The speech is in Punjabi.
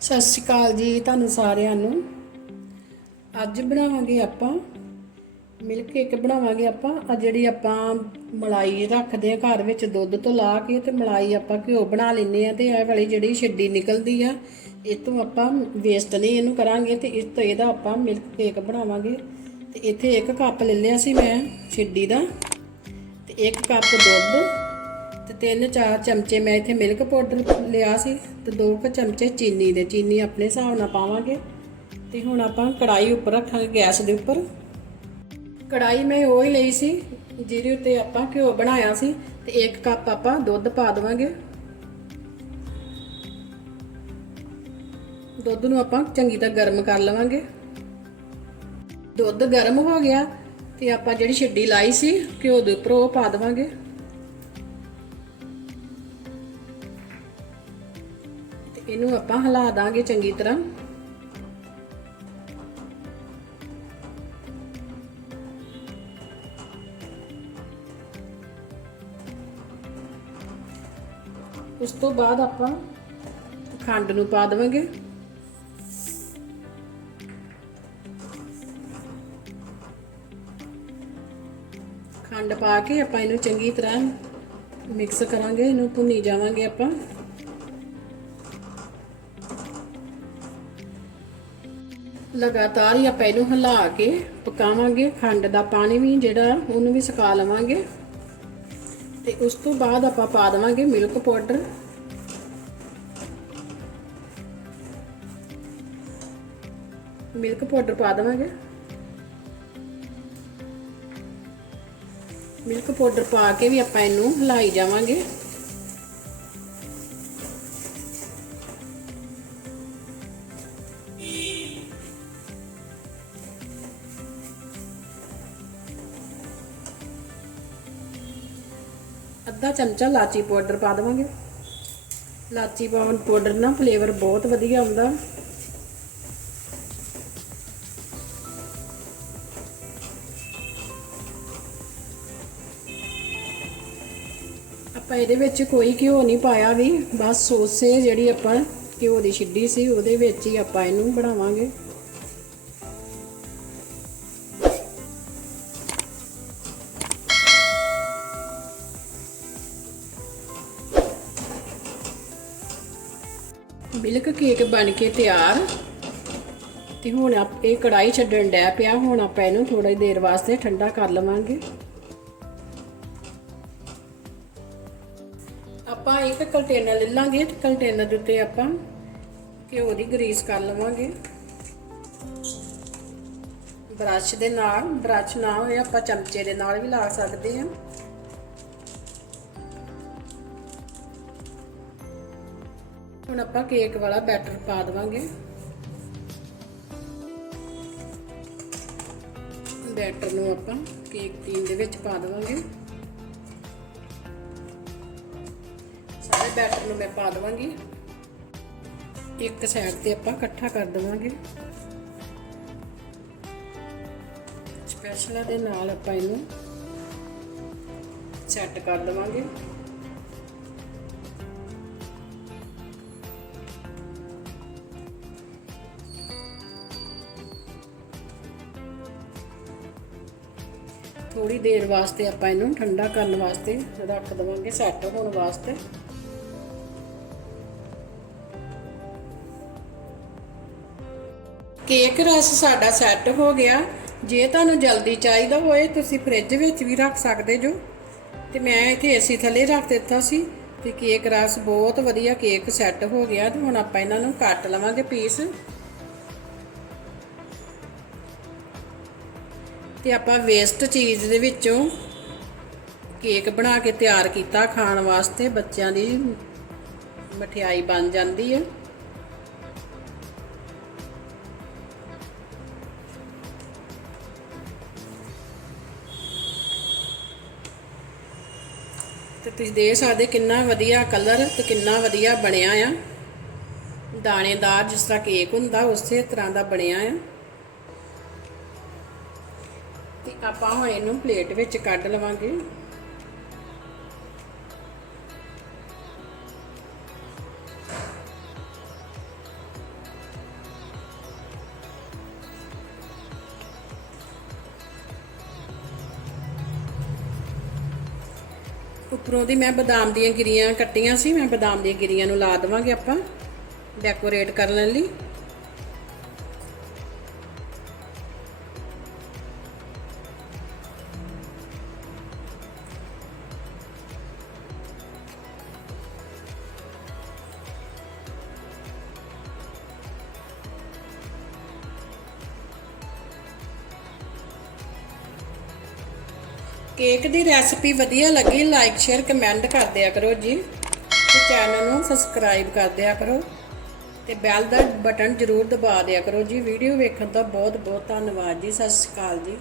ਸਤਿ ਸ਼੍ਰੀ ਅਕਾਲ ਜੀ ਤੁਹਾਨੂੰ ਸਾਰਿਆਂ ਨੂੰ। ਅੱਜ ਬਣਾਵਾਂਗੇ ਆਪਾਂ ਮਿਲਕ ਕੇਕ ਬਣਾਵਾਂਗੇ ਆਪਾਂ। ਆ ਜਿਹੜੀ ਆਪਾਂ ਮਲਾਈ ਰੱਖਦੇ ਆ ਘਰ ਵਿੱਚ ਦੁੱਧ ਤੋਂ ਲਾ ਕੇ ਤੇ ਮਲਾਈ ਆਪਾਂ ਘਿਓ ਬਣਾ ਲੈਂਦੇ ਆ ਤੇ ਇਹ ਵਾਲੀ ਜਿਹੜੀ ਛੱਡੀ ਨਿਕਲਦੀ ਆ ਇਹ ਤੋਂ ਆਪਾਂ ਵੇਸਟ ਨਹੀਂ ਇਹਨੂੰ ਕਰਾਂਗੇ ਤੇ ਇਸ ਤੋਂ ਇਹਦਾ ਆਪਾਂ ਮਿਲਕ ਕੇਕ ਬਣਾਵਾਂਗੇ। ਤੇ ਇੱਥੇ ਇੱਕ ਕੱਪ ਲੈ ਲਿਆ ਸੀ ਮੈਂ ਛੱਡੀ ਦਾ ਤੇ ਇੱਕ ਕੱਪ ਦੁੱਧ। ਤੇ ਤਿੰਨ ਚਾਰ ਚਮਚੇ ਮੈਂ ਇੱਥੇ ਮਿਲਕ ਪਾਊਡਰ ਲਿਆ ਸੀ ਤੇ ਦੋ ਕੁ ਚਮਚੇ ਚੀਨੀ ਦੇ, ਚੀਨੀ ਆਪਣੇ ਹਿਸਾਬ ਨਾਲ ਪਾਵਾਂਗੇ। ਤੇ ਹੁਣ ਆਪਾਂ ਕੜਾਈ ਉੱਪਰ ਰੱਖਾਂਗੇ ਗੈਸ ਦੇ ਉੱਪਰ। ਕੜਾਈ ਮੈਂ ਉਹ ਹੀ ਲਈ ਸੀ, ਜਿਹਦੇ ਉੱਤੇ ਆਪਾਂ ਘਿਓ ਬਣਾਇਆ ਸੀ ਤੇ ਇੱਕ ਕੱਪ ਆਪਾਂ ਦੁੱਧ ਪਾ ਦੇਵਾਂਗੇ। ਦੁੱਧ ਨੂੰ ਆਪਾਂ ਚੰਗੀ ਤਰ੍ਹਾਂ ਗਰਮ ਕਰ ਲਵਾਂਗੇ। ਦੁੱਧ ਗਰਮ ਹੋ ਗਿਆ ਤੇ ਆਪਾਂ ਜਿਹੜੀ ਛੱਡੀ ਲਾਈ ਸੀ, ਘਿਓ ਦੇ ਉੱਪਰ ਉਹ ਪਾ ਦੇਵਾਂਗੇ। ਇਹਨੂੰ ਆਪਾਂ ਹਿਲਾ ਦਾਂਗੇ ਚੰਗੀ ਤਰ੍ਹਾਂ। ਉਸ ਤੋਂ ਬਾਅਦ ਆਪਾਂ ਖੰਡ ਨੂੰ ਪਾ ਦੇਵਾਂਗੇ। ਖੰਡ ਪਾ ਕੇ ਆਪਾਂ ਇਹਨੂੰ ਚੰਗੀ ਤਰ੍ਹਾਂ ਮਿਕਸ ਕਰਾਂਗੇ, ਇਹਨੂੰ ਭੁੰਨੀ ਜਾਵਾਂਗੇ ਆਪਾਂ। ਲਗਾਤਾਰ ਹੀ ਆਪਾਂ ਇਹਨੂੰ ਹਿਲਾ ਕੇ ਪਕਾਵਾਂਗੇ, ਖੰਡ ਦਾ ਪਾਣੀ ਵੀ ਜਿਹੜਾ ਉਹਨੂੰ ਵੀ ਸੁਕਾ ਲਵਾਂਗੇ। ਤੇ ਉਸ ਤੋਂ ਬਾਅਦ ਆਪਾਂ ਪਾ ਦੇਵਾਂਗੇ ਮਿਲਕ ਪਾਊਡਰ ਮਿਲਕ ਪਾਊਡਰ ਪਾ ਦੇਵਾਂਗੇ। ਮਿਲਕ ਪਾਊਡਰ ਪਾ ਕੇ ਵੀ ਆਪਾਂ ਇਹਨੂੰ ਹਿਲਾਈ ਜਾਵਾਂਗੇ। ਅੱਧਾ ਚਮਚਾ ਲਾਚੀ ਪਾਊਡਰ ਪਾ ਦੇਵਾਂਗੇ। ਲਾਚੀ ਪਾਉਣ ਪਾਊਡਰ ਨਾਲ ਫਲੇਵਰ ਬਹੁਤ ਵਧੀਆ ਆਉਂਦਾ। ਆਪਾਂ ਇਹਦੇ ਵਿੱਚ ਕੋਈ ਘਿਓ ਨਹੀਂ ਪਾਇਆ ਵੀ, ਬਸ ਸੋਸੇ ਜਿਹੜੀ ਆਪਾਂ ਘਿਓ ਦੀ ਛਿੱਡੀ ਸੀ, ਉਹਦੇ ਵਿੱਚ ਹੀ ਆਪਾਂ ਇਹਨੂੰ ਬਣਾਵਾਂਗੇ। ਮਿਲਕ ਕੇਕ ਬਣ ਕੇ ਤਿਆਰ। ਤੇ ਹੁਣ ਆਪ ਇਹ ਕੜਾਈ ਛੱਡਣ ਡੈ ਪਿਆ। ਹੁਣ ਆਪਾਂ ਇਹਨੂੰ ਥੋੜੀ ਦੇਰ ਵਾਸਤੇ ਠੰਡਾ ਕਰ ਲਵਾਂਗੇ। ਆਪਾਂ ਇੱਕ ਕੰਟੇਨਰ ਲੈ ਲਾਂਗੇ। ਤੇ ਕੰਟੇਨਰ ਦੇ ਉੱਤੇ ਆਪਾਂ ਘਿਓ ਦੀ ਗਰੀਸ ਕਰ ਲਵਾਂਗੇ। ਬ੍ਰਸ਼ ਦੇ ਨਾਲ, ਬ੍ਰਸ਼ ਨਾ ਹੋਏ ਆਪਾਂ ਚਮਚੇ ਦੇ ਨਾਲ ਵੀ ਲਾ ਸਕਦੇ ਹਾਂ। ਹੁਣ ਆਪਾਂ ਕੇਕ ਵਾਲਾ ਬੈਟਰ ਪਾ ਦੇਵਾਂਗੇ। ਬੈਟਰ ਨੂੰ ਆਪਾਂ ਕੇਕ ਟੀਨ ਦੇ ਵਿੱਚ ਪਾ ਦੇਵਾਂਗੇ। ਸਾਰੇ ਬੈਟਰ ਨੂੰ ਮੈਂ ਪਾ ਦੇਵਾਂਗੀ। ਇੱਕ ਸਾਈਡ ਤੇ ਆਪਾਂ ਇਕੱਠਾ ਕਰ ਦੇਵਾਂਗੇ। ਸਪੈਸ਼ਲਾ ਦੇ ਨਾਲ ਆਪਾਂ ਇਹਨੂੰ ਸੈੱਟ ਕਰ ਦੇਵਾਂਗੇ। ਥੋੜੀ ਦੇਰ ਵਾਸਤੇ ਆਪਾਂ ਇਹਨੂੰ ਠੰਡਾ ਕਰਨ ਵਾਸਤੇ ਰੱਖ ਦਵਾਂਗੇ ਸੈੱਟ ਹੋਣ ਵਾਸਤੇ। ਕੇਕ ਰਸ ਸਾਡਾ ਸੈੱਟ ਹੋ ਗਿਆ। ਜੇ ਤੁਹਾਨੂੰ ਜਲਦੀ ਚਾਹੀਦਾ ਹੋਏ, ਤੁਸੀਂ ਫ੍ਰਿਜ ਵਿੱਚ ਵੀ ਰੱਖ ਸਕਦੇ ਜੋ। ਤੇ ਮੈਂ ਇੱਥੇ ਏਸੀ ਥੱਲੇ ਰੱਖ ਦਿੱਤਾ ਸੀ ਤੇ ਕੇਕ ਰਸ ਬਹੁਤ ਵਧੀਆ ਕੇਕ ਸੈੱਟ ਹੋ ਗਿਆ ਤੇ ਹੁਣ ਆਪਾਂ ਇਹਨਾਂ ਨੂੰ ਕੱਟ ਲਵਾਂਗੇ ਪੀਸ। ਤੇ ਆਪਾਂ ਵੇਸਟ ਚੀਜ਼ ਦੇ ਵਿੱਚੋਂ ਕੇਕ ਬਣਾ ਕੇ ਤਿਆਰ ਕੀਤਾ ਖਾਣ ਵਾਸਤੇ, ਬੱਚਿਆਂ ਦੀ ਮਠਿਆਈ ਬਣ ਜਾਂਦੀ ਹੈ ਤੇ ਤੁਸੀਂ ਦੇਖ ਸਕਦੇ ਕਿੰਨਾ ਵਧੀਆ ਕਲਰ ਤੇ ਕਿੰਨਾ ਵਧੀਆ ਬਣਿਆ ਆ। ਦਾਣੇਦਾਰ ਜਿਸ ਤਰ੍ਹਾਂ ਕੇਕ ਹੁੰਦਾ, ਉਸੇ ਤਰ੍ਹਾਂ ਦਾ ਬਣਿਆ ਆ। ਆਪਾਂ ਹੁਣ ਇਹਨੂੰ ਪਲੇਟ ਵਿੱਚ ਕੱਢ ਲਵਾਂਗੇ। ਉੱਪਰੋਂ ਦੀ ਮੈਂ ਬਦਾਮ ਦੀਆਂ ਗਿਰੀਆਂ ਕੱਟੀਆਂ ਸੀ, ਮੈਂ ਬਦਾਮ ਦੀਆਂ ਗਿਰੀਆਂ ਨੂੰ ਲਾ ਦਵਾਂਗੇ ਆਪਾਂ। ਡੈਕੋਰੇਟ ਕਰਨ ਲਈ। ਕੇਕ ਦੀ ਰੈਸਪੀ ਵਧੀਆ ਲੱਗੀ ਲਾਈਕ ਸ਼ੇਅਰ ਕਮੈਂਟ ਕਰ ਦਿਆ ਕਰੋ ਜੀ। ਤੇ ਚੈਨਲ ਨੂੰ ਸਬਸਕ੍ਰਾਈਬ ਕਰ ਦਿਆ ਕਰੋ। ਤੇ ਬੈਲ ਦਾ ਬਟਨ ਜ਼ਰੂਰ ਦਬਾ ਦਿਆ ਕਰੋ ਜੀ। ਵੀਡੀਓ ਵੇਖਣ ਦਾ ਬਹੁਤ ਬਹੁਤ ਧੰਨਵਾਦ ਜੀ। ਸਤਿ ਸ਼੍ਰੀ ਅਕਾਲ ਜੀ।